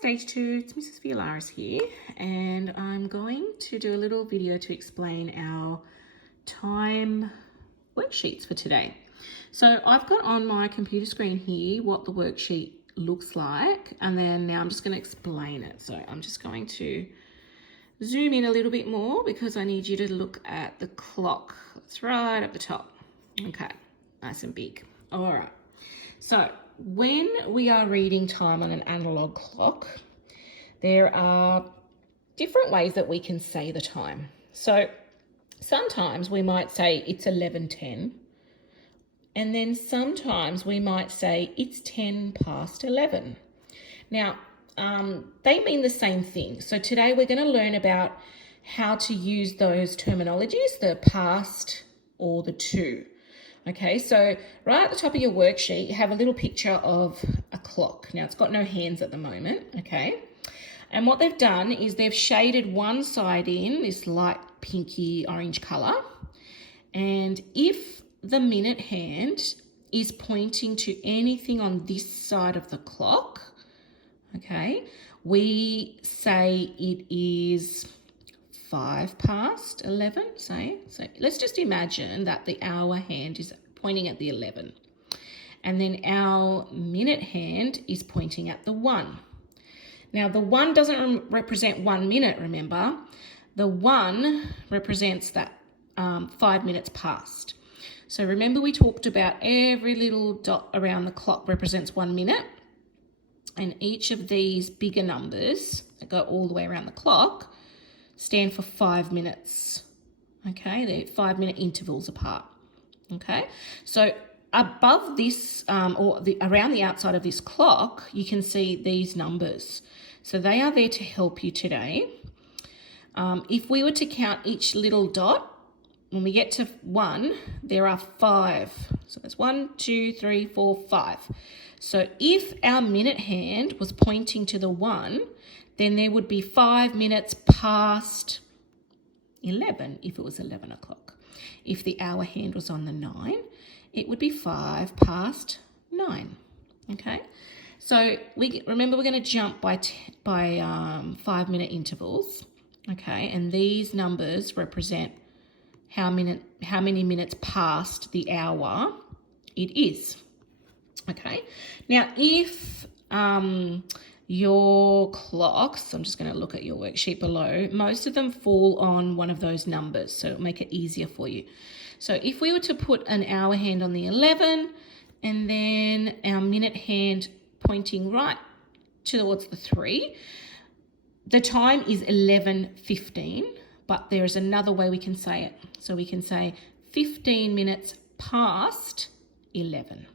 Stage 2, it's Mrs. Violaris here, and I'm going to do a little video to explain our time worksheets for today. So I've got on my computer screen here what the worksheet looks like, and then now I'm just going to explain it. So I'm just going to zoom in a little bit more because I need you to look at the clock. It's right at the top. Okay, nice and big. All right. So when we are reading time on an analog clock, there are different ways that we can say the time. So sometimes we might say it's 11:10, and then sometimes we might say it's 10 past 11. Now, they mean the same thing. So today we're going to learn about how to use those terminologies, the past or the to. Okay, so right at the top of your worksheet, you have a little picture of a clock. Now, it's got no hands at the moment, okay? And what they've done is they've shaded one side in this light pinky orange colour. And if the minute hand is pointing to anything on this side of the clock, okay, we say it is 5 past 11, say. So let's just imagine that the hour hand is pointing at the 11. And then our minute hand is pointing at the 1. Now, the 1 doesn't represent 1 minute, remember. The 1 represents that 5 minutes past. So remember we talked about every little dot around the clock represents 1 minute. And each of these bigger numbers that go all the way around the clock stand for 5 minutes. Okay, they're 5-minute intervals apart. Okay, so above this around the outside of this clock, you can see these numbers. So they are there to help you today. If we were to count each little dot, when we get to 1, there are 5. So there's 1, 2, 3, 4, 5. So if our minute hand was pointing to the 1, then there would be 5 minutes past 11 if it was 11 o'clock. If the hour hand was on the 9, it would be 5 past 9. Okay, so remember we're going to jump by 5-minute intervals. Okay, and these numbers represent how many minutes past the hour it is. Okay, now if your clocks, I'm just going to look at your worksheet below, most of them fall on one of those numbers, so it'll make it easier for you. So if we were to put an hour hand on the 11 and then our minute hand pointing right towards the 3, the time is 11:15, but there is another way we can say it. So we can say 15 minutes past 11.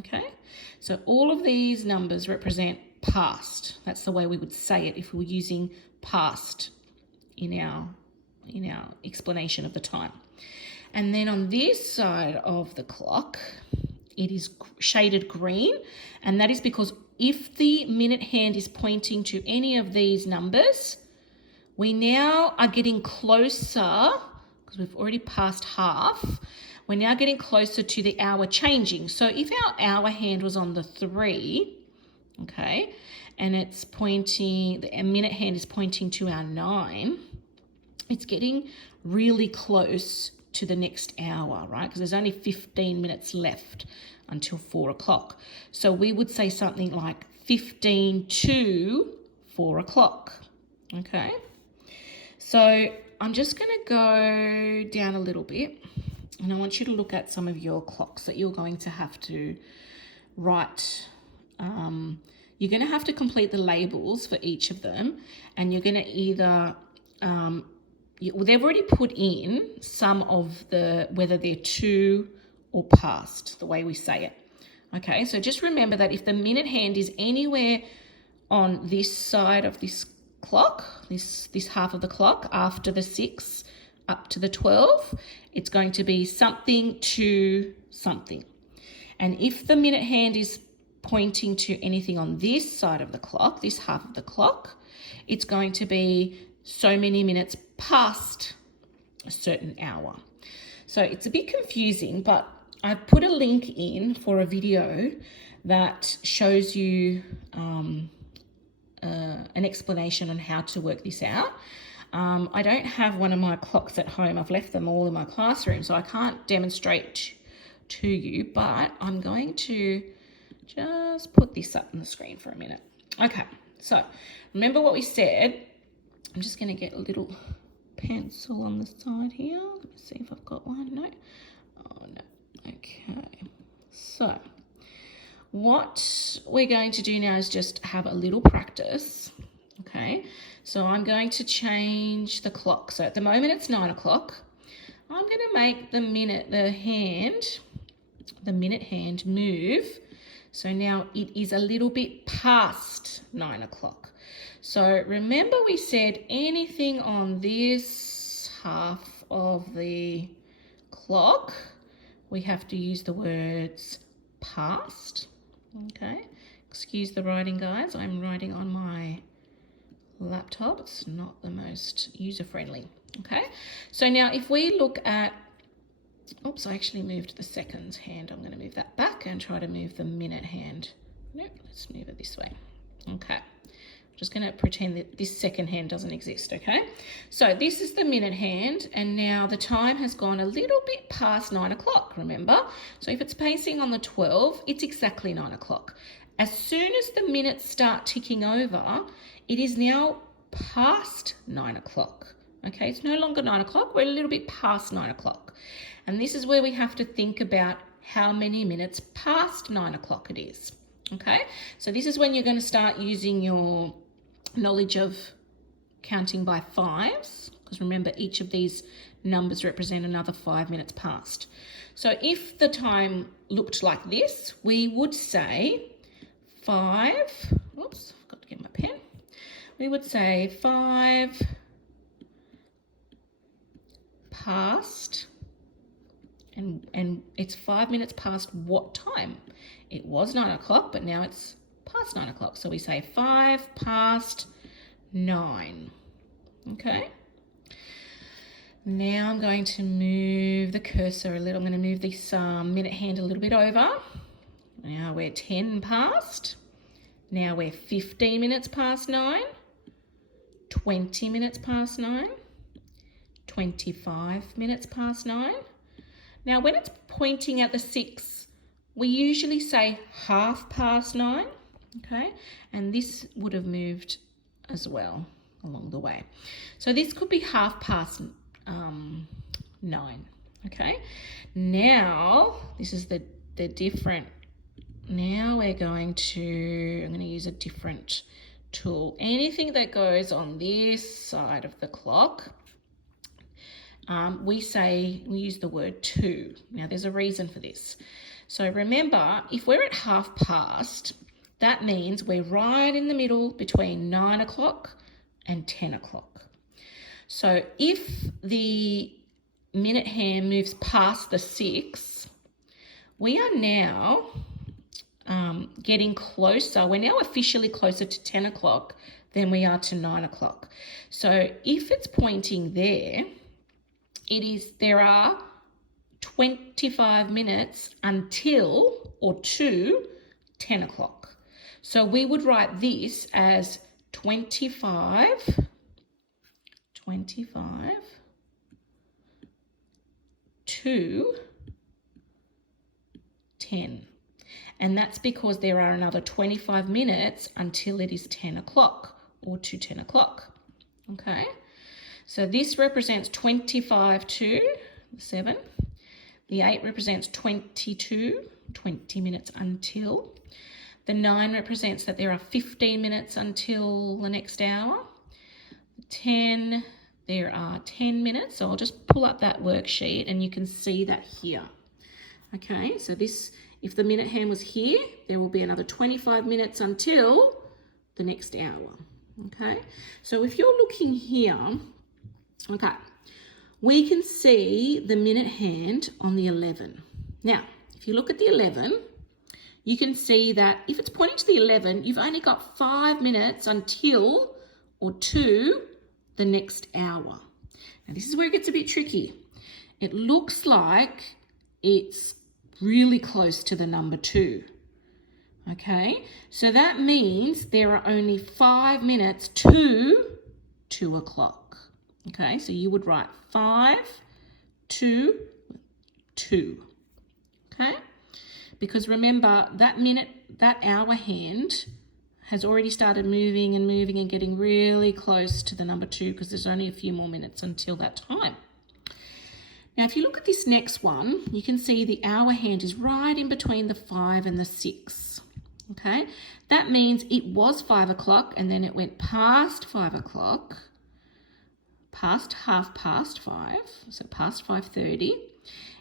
Okay, so all of these numbers represent past. That's the way we would say it if we were using past in our explanation of the time. And then on this side of the clock, it is shaded green, and that is because if the minute hand is pointing to any of these numbers, we now are getting closer, because we've already passed half, we're now getting closer to the hour changing. So if our hour hand was on the 3, okay, and it's pointing, the minute hand is pointing to our 9, it's getting really close to the next hour, right? Because there's only 15 minutes left until 4 o'clock. So we would say something like 15 to 4 o'clock, okay? So I'm just going to go down a little bit, and I want you to look at some of your clocks that you're going to have to write. You're going to have to complete the labels for each of them, and you're going to either, they've already put in some of whether they're to or past, the way we say it. Okay, so just remember that if the minute hand is anywhere on this side of this clock, this half of the clock, after the 6 up to the 12, it's going to be something to something. And if the minute hand is pointing to anything on this side of the clock, this half of the clock, it's going to be so many minutes past a certain hour. So it's a bit confusing, but I've put a link in for a video that shows you an explanation on how to work this out. I don't have one of my clocks at home. I've left them all in my classroom, so I can't demonstrate to you, but I'm going to just put this up on the screen for a minute. Okay, so remember what we said. I'm just going to get a little pencil on the side here. Let me see if I've got one. No. Oh, no. Okay. So what we're going to do now is just have a little practice. Okay. So I'm going to change the clock. So at the moment it's 9 o'clock. I'm going to make the minute hand move. So now it is a little bit past 9 o'clock. So remember we said anything on this half of the clock, we have to use the words past. Okay, excuse the writing, guys. I'm writing on my laptop. It's not the most user-friendly. Okay, so now if we look at, oops, I actually moved the seconds hand. I'm going to move that back and try to move the minute hand. No, let's move it this way. Okay. Just going to pretend that this second hand doesn't exist, okay? So this is the minute hand, and now the time has gone a little bit past 9 o'clock, remember? So if it's pacing on the 12, it's exactly 9 o'clock. As soon as the minutes start ticking over, it is now past 9 o'clock, okay? It's no longer 9 o'clock, we're a little bit past 9 o'clock. And this is where we have to think about how many minutes past 9 o'clock it is, okay? So this is when you're going to start using your knowledge of counting by fives, because remember each of these numbers represent another 5 minutes past. So if the time looked like this, we would say 5, oops, forgot to get my pen. We would say 5 past, and it's 5 minutes past what time? It was 9 o'clock, but now it's past 9 o'clock. So we say 5 past 9. Okay. Now I'm going to move the cursor a little. I'm going to move this minute hand a little bit over. Now we're 10 past. Now we're 15 minutes past 9. 20 minutes past 9. 25 minutes past 9. Now when it's pointing at the 6, we usually say half past 9. Okay, and this would have moved as well along the way. So this could be half past 9. Okay, now this is the different. Now we're going to, I'm going to use a different tool. Anything that goes on this side of the clock, we use the word 2. Now there's a reason for this. So remember, if we're at half past, that means we're right in the middle between 9 o'clock and 10 o'clock. So if the minute hand moves past the 6, we are now getting closer. We're now officially closer to 10 o'clock than we are to 9 o'clock. So if it's pointing there, there are 25 minutes until or to 10 o'clock. So we would write this as 25 to 10. And that's because there are another 25 minutes until it is 10 o'clock or to 10 o'clock. Okay, so this represents 25 to 7. The 8 represents 22, 20 minutes until. The 9 represents that there are 15 minutes until the next hour. 10, there are 10 minutes. So I'll just pull up that worksheet and you can see that here. Okay, so this, if the minute hand was here, there will be another 25 minutes until the next hour. Okay, so if you're looking here, okay, we can see the minute hand on the 11. Now, if you look at the 11, you can see that if it's pointing to the 11, you've only got 5 minutes until or to the next hour. Now, this is where it gets a bit tricky. It looks like it's really close to the number 2. Okay, so that means there are only 5 minutes to 2 o'clock. Okay, so you would write 5 to 2. Okay, because remember that hour hand has already started moving and moving and getting really close to the number 2 because there's only a few more minutes until that time. Now, if you look at this next one, you can see the hour hand is right in between the 5 and the 6. Okay, that means it was 5 o'clock and then it went past 5 o'clock, past 5:30, so past 5:30.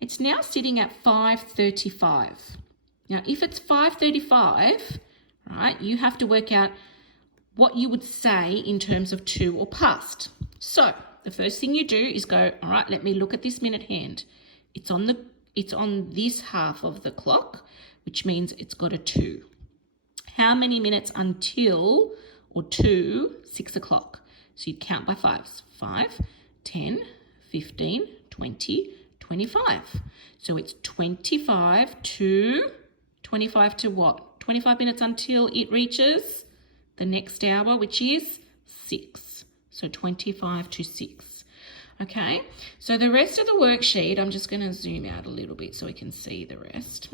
It's now sitting at 5:35. Now, if it's 5:35, right, you have to work out what you would say in terms of to or past. So the first thing you do is go, all right, let me look at this minute hand. It's on this half of the clock, which means it's got a 2. How many minutes until or to 6 o'clock? So you count by 5s. 5, 10, 15, 20, 25. So it's 25 to what? 25 minutes until it reaches the next hour, which is 6. So 25 to 6. Okay, so the rest of the worksheet, I'm just going to zoom out a little bit so we can see the rest.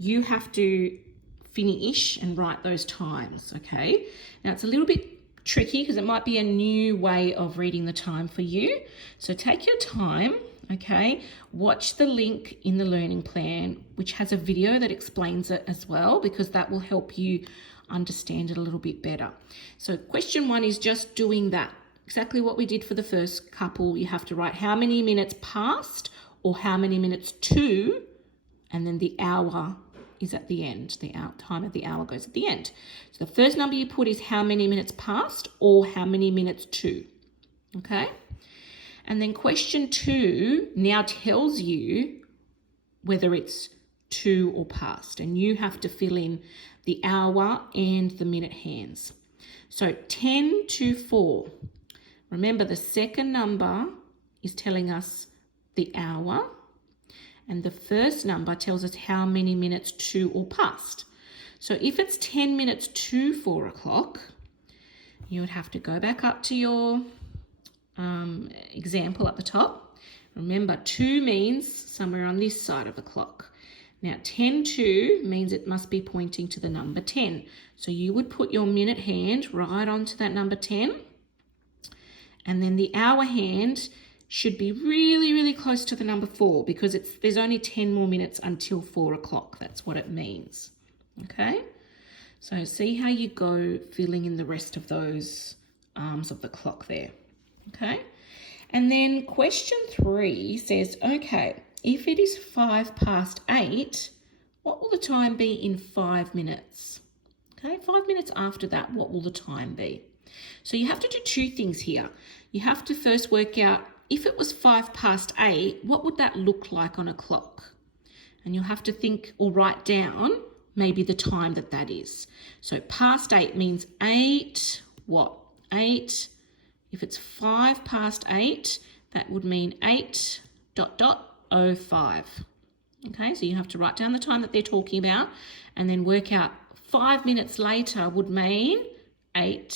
You have to finish and write those times, okay? Now it's a little bit tricky because it might be a new way of reading the time for you. So take your time, okay? Watch the link in the learning plan, which has a video that explains it as well, because that will help you understand it a little bit better. So question 1 is just doing that. Exactly what we did for the first couple. You have to write how many minutes past or how many minutes to, and then the hour is at the end. The time of the hour goes at the end. So the first number you put is how many minutes past or how many minutes to. Okay? And then question 2 now tells you whether it's to or past, and you have to fill in the hour and the minute hands. So 10 to 4. Remember, the second number is telling us the hour, and the first number tells us how many minutes to or past. So if it's 10 minutes to 4 o'clock, you would have to go back up to your example at the top. Remember, 2 means somewhere on this side of the clock. Now, 10 to means it must be pointing to the number 10. So you would put your minute hand right onto that number 10. And then the hour hand should be really, really close to the number 4 because there's only 10 more minutes until 4 o'clock. That's what it means. Okay? So see how you go filling in the rest of those arms of the clock there. Okay? And then question 3 says, okay, if it is 5 past 8, what will the time be in 5 minutes? Okay, 5 minutes after that, what will the time be? So you have to do 2 things here. You have to first work out, if it was 5 past 8, what would that look like on a clock? And you'll have to think or write down maybe the time that is. So past 8 means 8, what? 8. If it's 5 past 8, that would mean 8:05. Okay, so you have to write down the time that they're talking about and then work out 5 minutes later would mean 10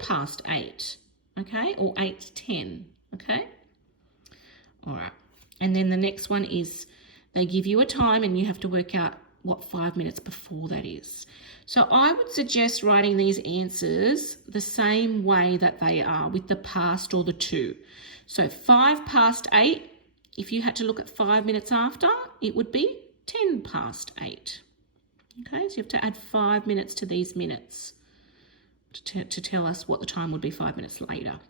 past 8, okay, or 8:10, okay? All right, and then the next one is they give you a time and you have to work out what 5 minutes before that is. So I would suggest writing these answers the same way that they are with the past or the to. So 5 past 8, if you had to look at 5 minutes after, it would be 10 past 8. Okay, so you have to add 5 minutes to these minutes to tell us what the time would be 5 minutes later.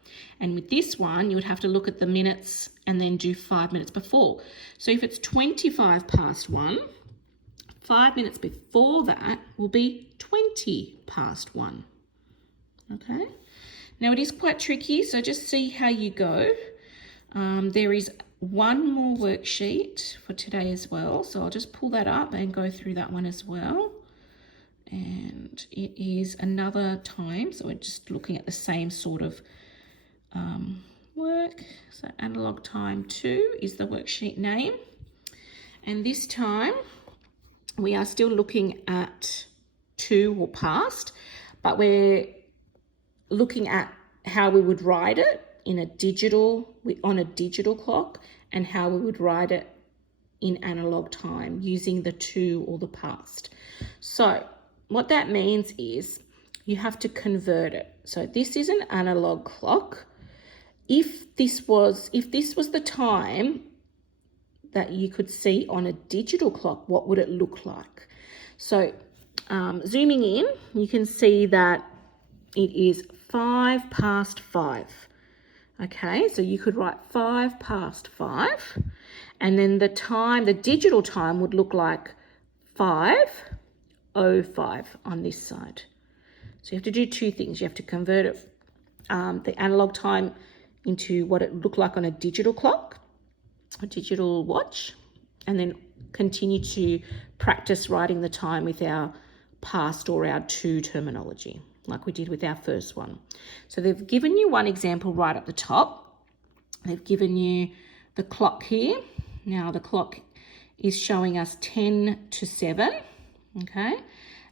And with this one, you would have to look at the minutes and then do 5 minutes before. So if it's 25 past 1, 5 minutes before that will be 20 past 1. Okay, now it is quite tricky, so just see how you go. There is one more worksheet for today as well, so I'll just pull that up and go through that one as well. And it is another time, so we're just looking at the same sort of work. So analog time 2 is the worksheet name, and this time we are still looking at 2 or past, but we're looking at how we would write it on a digital clock and how we would write it in analog time using the 2 or the past. So what that means is you have to convert it. So this is an analog clock. If this was the time that you could see on a digital clock, what would it look like? So zooming in, you can see that it is 5 past 5. Okay, so you could write 5 past 5, and then the digital time would look like 5:05 on this side. So you have to do 2 things. You have to convert it, the analog time, into what it looked like on a digital clock, a digital watch, and then continue to practice writing the time with our past or our 2 terminology, like we did with our first one. So they've given you one example right at the top. They've given you the clock here. Now the clock is showing us 10 to 7, okay?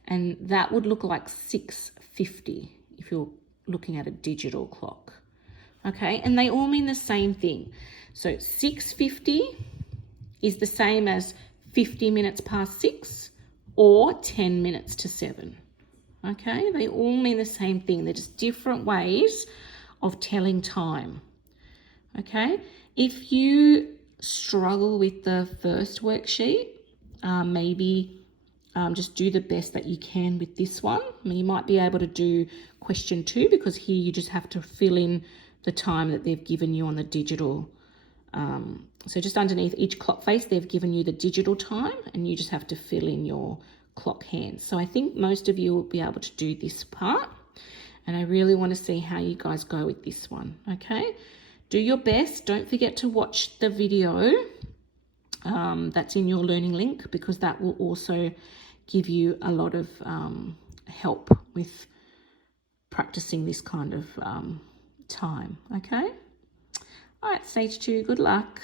And that would look like 6:50 if you're looking at a digital clock, okay? And they all mean the same thing. So 6:50 is the same as 50 minutes past 6 or 10 minutes to 7. Okay, they all mean the same thing. They're just different ways of telling time. Okay, if you struggle with the first worksheet, maybe just do the best that you can with this one. I mean, you might be able to do question 2, because here you just have to fill in the time that they've given you on the digital. So just underneath each clock face, they've given you the digital time, and you just have to fill in your clock hands. So I think most of you will be able to do this part, and I really want to see how you guys go with this one. Okay, do your best. Don't forget to watch the video that's in your learning link, because that will also give you a lot of help with practicing this kind of time. Okay, all right, stage 2, good luck.